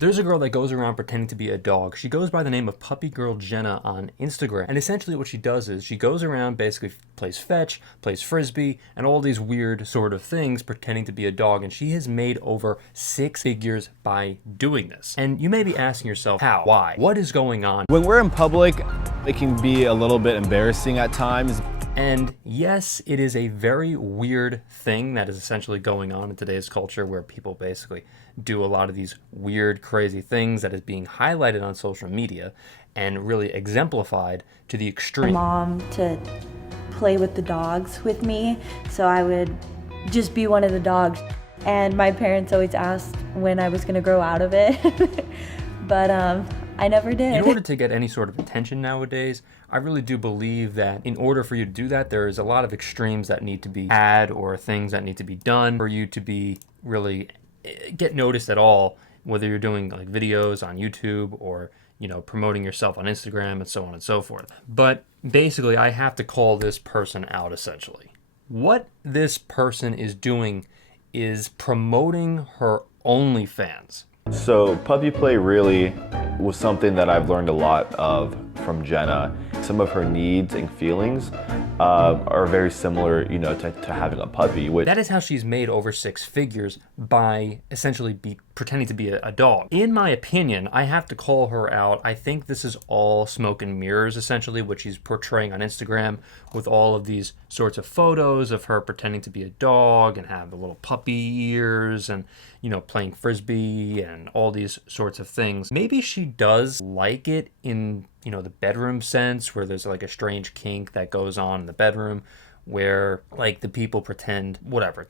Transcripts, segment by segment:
There's a girl that goes around pretending to be a dog. She goes by the name of Puppy Girl Jenna on Instagram. And essentially what she does is she goes around, basically plays fetch, plays frisbee, and all these weird sort of things pretending to be a dog. And she has made over 6 figures by doing this. And you may be asking yourself, how? Why? What is going on? When we're in public, it can be a little bit embarrassing at times. And yes, it is a very weird thing that is essentially going on in today's culture, where people basically do a lot of these weird, crazy things that is being highlighted on social media and really exemplified to the extreme. Mom to play with the dogs with me, so I would just be one of the dogs. And my parents always asked when I was gonna grow out of it, but I never did. In order to get any sort of attention nowadays, I really do believe that in order for you to do that, there is a lot of extremes that need to be had, or things that need to be done for you to be really get noticed at all, whether you're doing like videos on YouTube or, you know, promoting yourself on Instagram and so on and so forth. But basically, I have to call this person out essentially. What this person is doing is promoting her OnlyFans. So puppy play really was something that I've learned a lot of from Jenna. Some of her needs and feelings are very similar, you know, to having a puppy. That is how she's made over 6 figures, by essentially pretending to be a dog. In my opinion, I have to call her out. I think this is all smoke and mirrors, essentially, what she's portraying on Instagram with all of these sorts of photos of her pretending to be a dog and have the little puppy ears and, you know, playing frisbee and all these sorts of things. Maybe she does like it in, you know, the bedroom sense, where there's like a strange kink that goes on in the bedroom, where like the people pretend whatever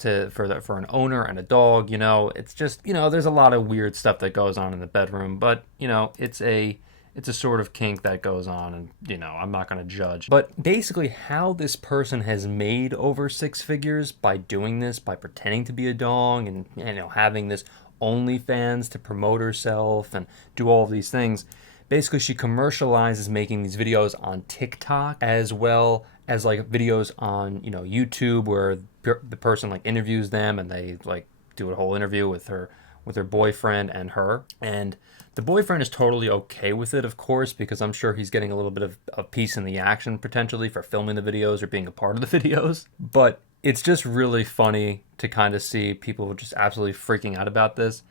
for an owner and a dog. You know, it's just, you know, there's a lot of weird stuff that goes on in the bedroom, but you know, it's a sort of kink that goes on, and you know, I'm not going to judge. But basically, how this person has made over 6 figures by doing this, by pretending to be a dog, and you know, having this OnlyFans to promote herself and do all of these things. Basically, she commercializes making these videos on TikTok, as well as like videos on, you know, YouTube, where the person like interviews them and they like do a whole interview with her boyfriend and her. And the boyfriend is totally okay with it, of course, because I'm sure he's getting a little bit of a piece in the action potentially for filming the videos or being a part of the videos. But it's just really funny to kind of see people just absolutely freaking out about this.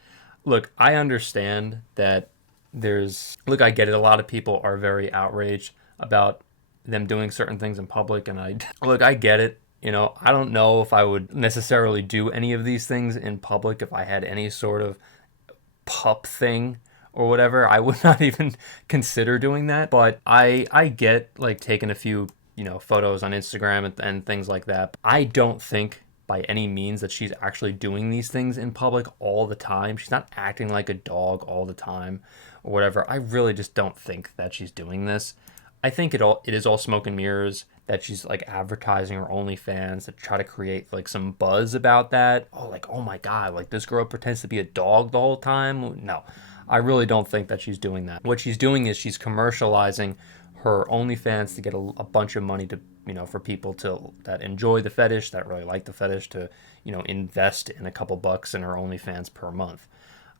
Look, I understand that I get it. A lot of people are very outraged about them doing certain things in public, and I get it. You know, I don't know if I would necessarily do any of these things in public if I had any sort of pup thing or whatever. I would not even consider doing that. But I get like taking a few, you know, photos on Instagram and things like that. I don't think by any means that she's actually doing these things in public all the time. She's not acting like a dog all the time or whatever. I really just don't think that she's doing this. I think it is all smoke and mirrors, that she's like advertising her OnlyFans to try to create like some buzz about that. Oh, like, oh my God, like this girl pretends to be a dog the whole time. No, I really don't think that she's doing that. What she's doing is she's commercializing her OnlyFans to get a bunch of money to, you know, for people that enjoy the fetish, that really like the fetish, to, you know, invest in a couple bucks in her OnlyFans per month.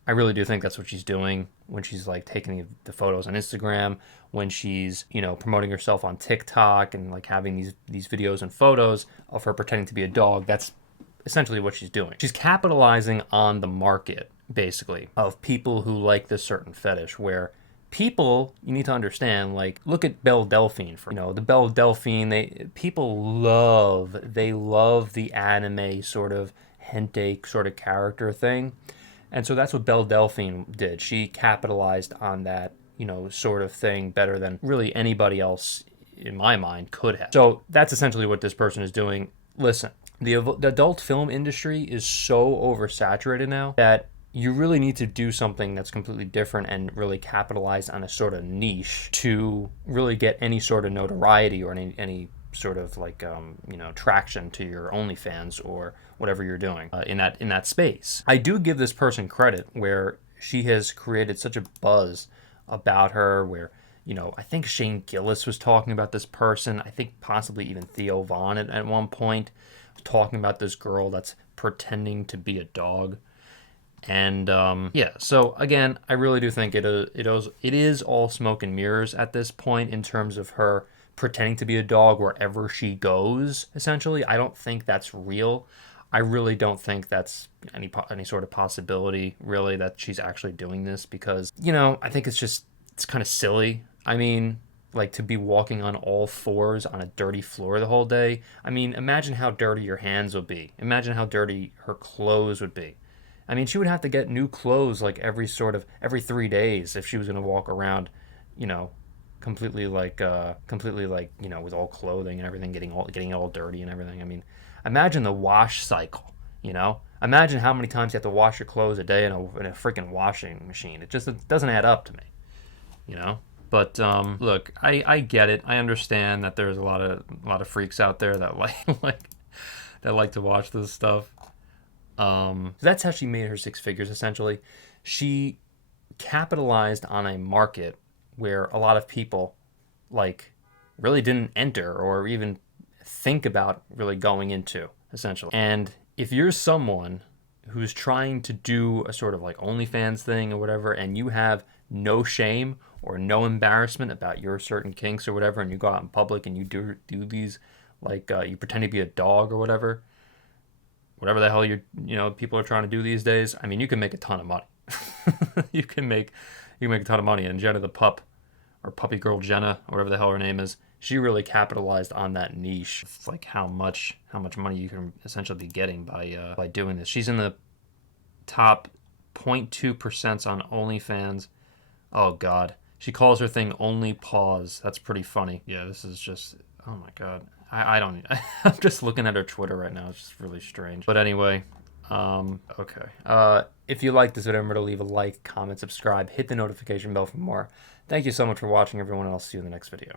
I really do think that's what she's doing when she's like taking the photos on Instagram, when she's, you know, promoting herself on TikTok and like having these videos and photos of her pretending to be a dog. That's essentially what she's doing. She's capitalizing on the market, basically, of people who like this certain fetish, where people, you need to understand, like, look at Belle Delphine. The Belle Delphine, people love the anime sort of hentai sort of character thing. And so that's what Belle Delphine did. She capitalized on that, you know, sort of thing better than really anybody else, in my mind, could have. So that's essentially what this person is doing. Listen, the adult film industry is so oversaturated now that you really need to do something that's completely different and really capitalize on a sort of niche to really get any sort of notoriety or any sort of like traction to your OnlyFans or whatever you're doing in that space. I do give this person credit where she has created such a buzz about her, where, you know, I think Shane Gillis was talking about this person. I think possibly even Theo Vaughn at one point was talking about this girl that's pretending to be a dog. And yeah, so again, I really do think it is all smoke and mirrors at this point in terms of her pretending to be a dog wherever she goes. Essentially, I don't think that's real. I really don't think that's any sort of possibility, really, that she's actually doing this because I think it's kind of silly. I mean, like to be walking on all fours on a dirty floor the whole day. I mean, imagine how dirty your hands would be. Imagine how dirty her clothes would be. I mean, she would have to get new clothes like every 3 days if she was going to walk around, you know, completely like with all clothing and everything getting all dirty and everything. I mean, imagine the wash cycle. Imagine how many times you have to wash your clothes a day in a freaking washing machine. It doesn't add up to me. You know. But look, I get it. I understand that there's a lot of freaks out there that like to watch this stuff. That's how she made her six figures, essentially. She capitalized on a market where a lot of people like really didn't enter or even think about really going into, essentially. And if you're someone who's trying to do a sort of like OnlyFans thing or whatever, and you have no shame or no embarrassment about your certain kinks or whatever, and you go out in public and you do these, like you pretend to be a dog or whatever the hell people are trying to do these days. I mean, you can make a ton of money. you can make a ton of money. And Jenna the pup, or puppy girl Jenna, or whatever the hell her name is, she really capitalized on that niche. It's like how much money you can essentially be getting by doing this. She's in the top 0.2% on OnlyFans. Oh God, she calls her thing Only Pause. That's pretty funny. Yeah, this is just, oh my God. I don't. I'm just looking at her Twitter right now. It's just really strange. But anyway, okay. If you like this video, remember to leave a like, comment, subscribe, hit the notification bell for more. Thank you so much for watching, everyone. I'll see you in the next video.